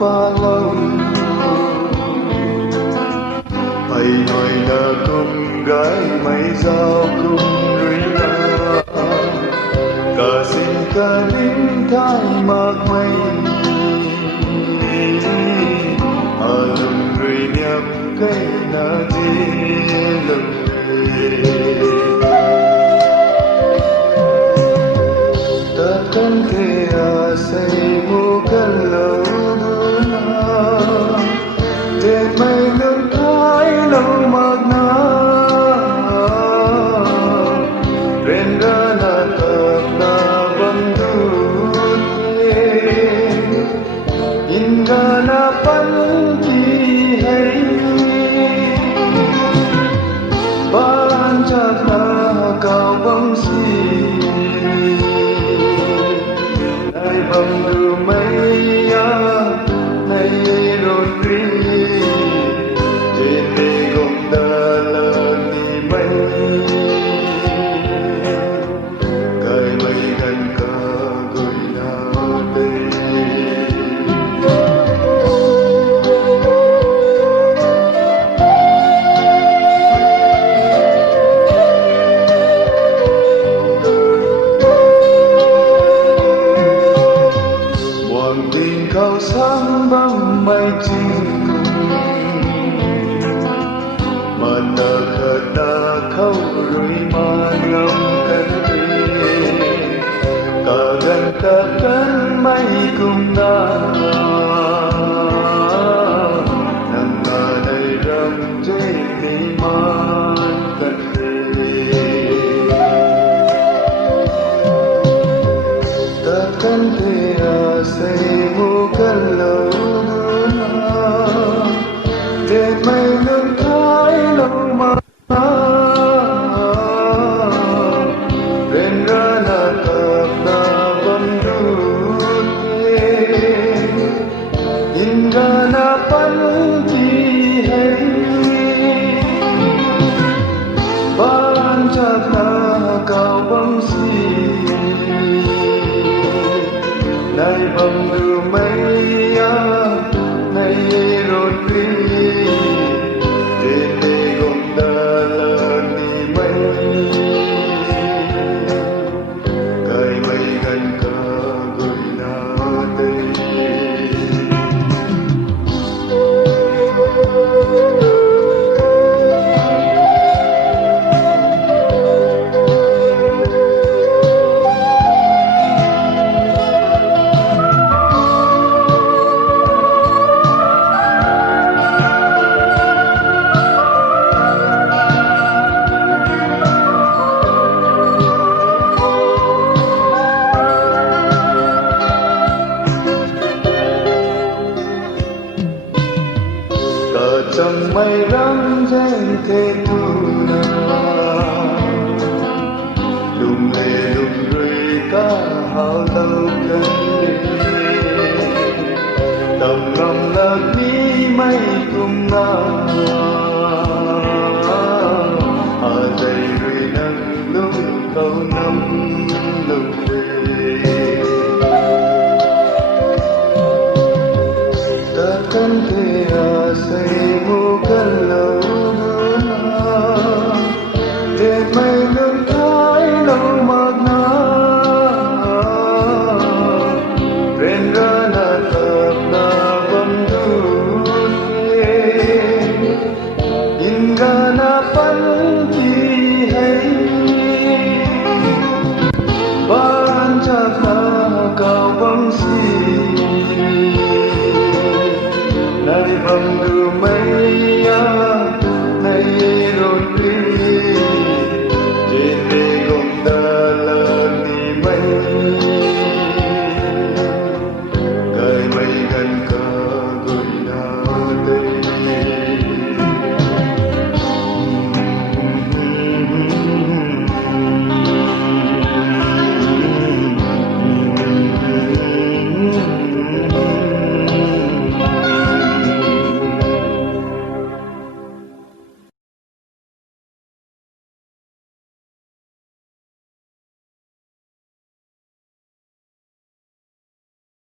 ba lâu thầy nói là con gái mây giao cùng rơi ra cả xin cả đinh thái mạc mây lầm người nhầm cây na chi lầm ta kan thể say mu kan lâu để mây nước thái lâu mạc na ren ra na tập na băng đút in ra na pan chi hay ban chắc na cao băng si nay băng đưa mây nay đồn ri trên đi gom ta lên đi mây cài mây gần cả gửi nào đây hoàng tình khao sáng băng mây chinh mana kena kau rui manam kenti kagan kagan mai kumna nanga dai ram jai ni man kenti takkan dia say mu kalau để mây nước thái lâu mà ren ra na tập na băng đút in ra na pan chi hay ban chắc na cao băng si nay băng đưa mây nay rộn ri trên đi gom ta lên đi mây cài mây gần cả gửi na đây chẳng mây răng danh thế tu na lùng lệ lùng rơi ca hào lâu gần đồng lòng lạc đi mây cùng na dày rơi nắng lúc câu năm lùng về ta kan thể say